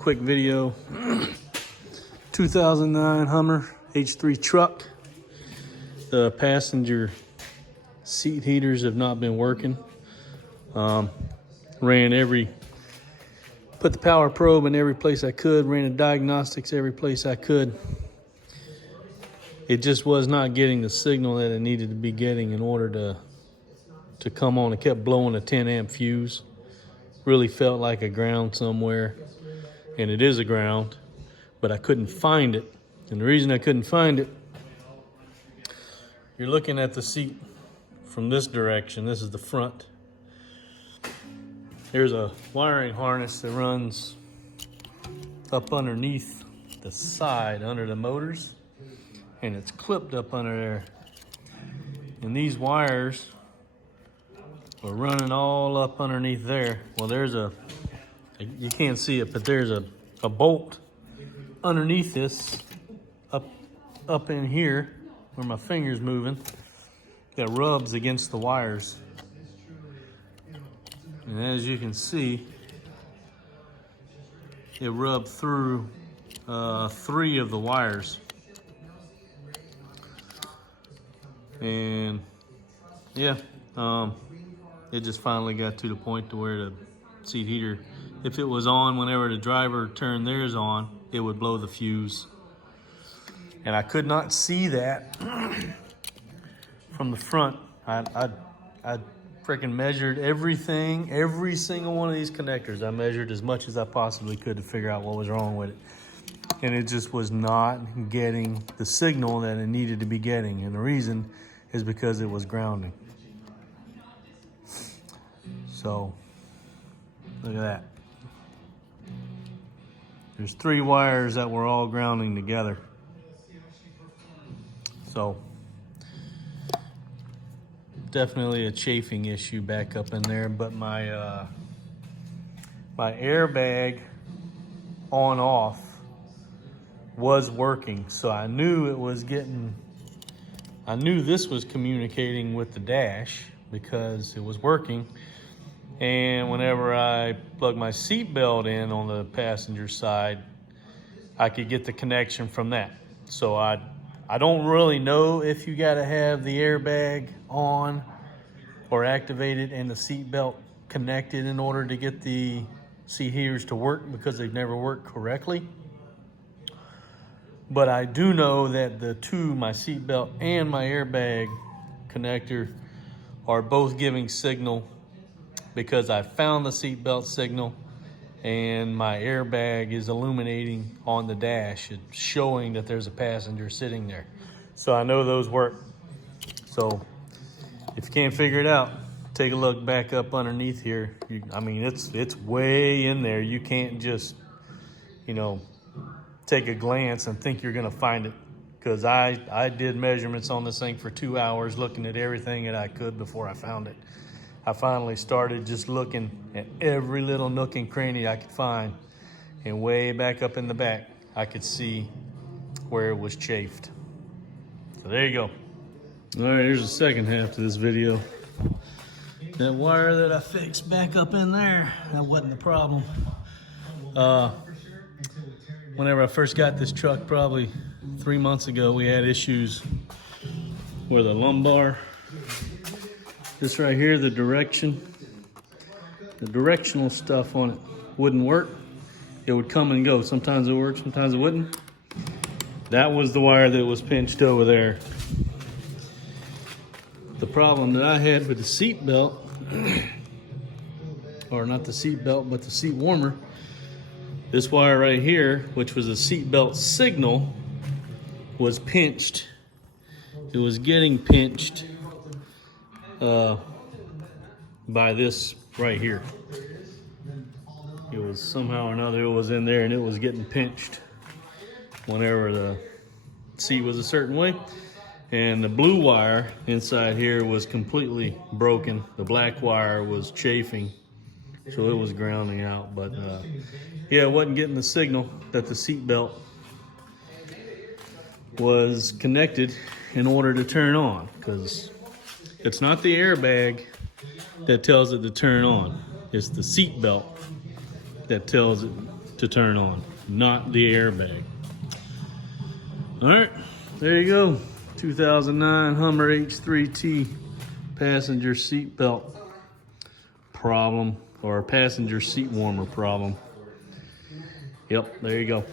Quick video. 2009 Hummer H3 truck. The passenger seat heaters have not been working. Put the power probe in every place I could, ran the diagnostics every place I could. It just was not getting the signal that it needed to be getting in order to come on. It kept blowing a 10 amp fuse. Really felt like a ground somewhere, and it is a ground, but I couldn't find it. And the reason I couldn't find it, you're looking at the seat from this direction. This is the front. There's a wiring harness that runs up underneath the side under the motors, and it's clipped up under there. And these wires are running all up underneath there. Well, there's you can't see it, but there's a bolt underneath this, up in here where my finger's moving, that rubs against the wires. And as you can see, it rubbed through 3 of the wires. And yeah, it just finally got to the point to where the seat heater, if it was on whenever the driver turned theirs on, it would blow the fuse. And I could not see that from the front. I freaking measured everything, every single one of these connectors. I measured as much as I possibly could to figure out what was wrong with it. And it just was not getting the signal that it needed to be getting. And the reason is because it was grounding. So, look at that. There's 3 wires that were all grounding together. So, definitely a chafing issue back up in there, but my airbag on off was working, so I knew this was communicating with the dash because it was working. And whenever I plugged my seat belt in on the passenger side, I could get the connection from that. So I don't really know if you got to have the airbag on or activated and the seat belt connected in order to get the seat heaters to work, because they've never worked correctly. But I do know that my seat belt and my airbag connector are both giving signal, because I found the seat belt signal and my airbag is illuminating on the dash. It's showing that there's a passenger sitting there. So I know those work. So if you can't figure it out, take a look back up underneath here. I mean, it's way in there. You can't just, take a glance and think you're gonna find it. Because I did measurements on this thing for 2 hours, looking at everything that I could before I found it. I finally started just looking at every little nook and cranny I could find. And way back up in the back, I could see where it was chafed. So there you go. All right, here's the second half to this video. That wire that I fixed back up in there, that wasn't the problem. Whenever I first got this truck, probably 3 months ago, we had issues where the lumbar, this right here, the directional stuff on it wouldn't work. It would come and go. Sometimes it worked, sometimes it wouldn't. That was the wire that was pinched over there. The problem that I had with the seat belt, or not the seat belt, but the seat warmer, this wire right here, which was a seat belt signal, was pinched. It was getting pinched by this right here. It was somehow or another, it was in there and it was getting pinched whenever the seat was a certain way. And the blue wire inside here was completely broken. The black wire was chafing, so it was grounding out. But yeah, it wasn't getting the signal that the seat belt was connected in order to turn on, because it's not the airbag that tells it to turn on. It's the seat belt that tells it to turn on, not the airbag. All right, there you go. 2009 Hummer H3t passenger seat belt problem, or passenger seat warmer problem. Yep, there you go.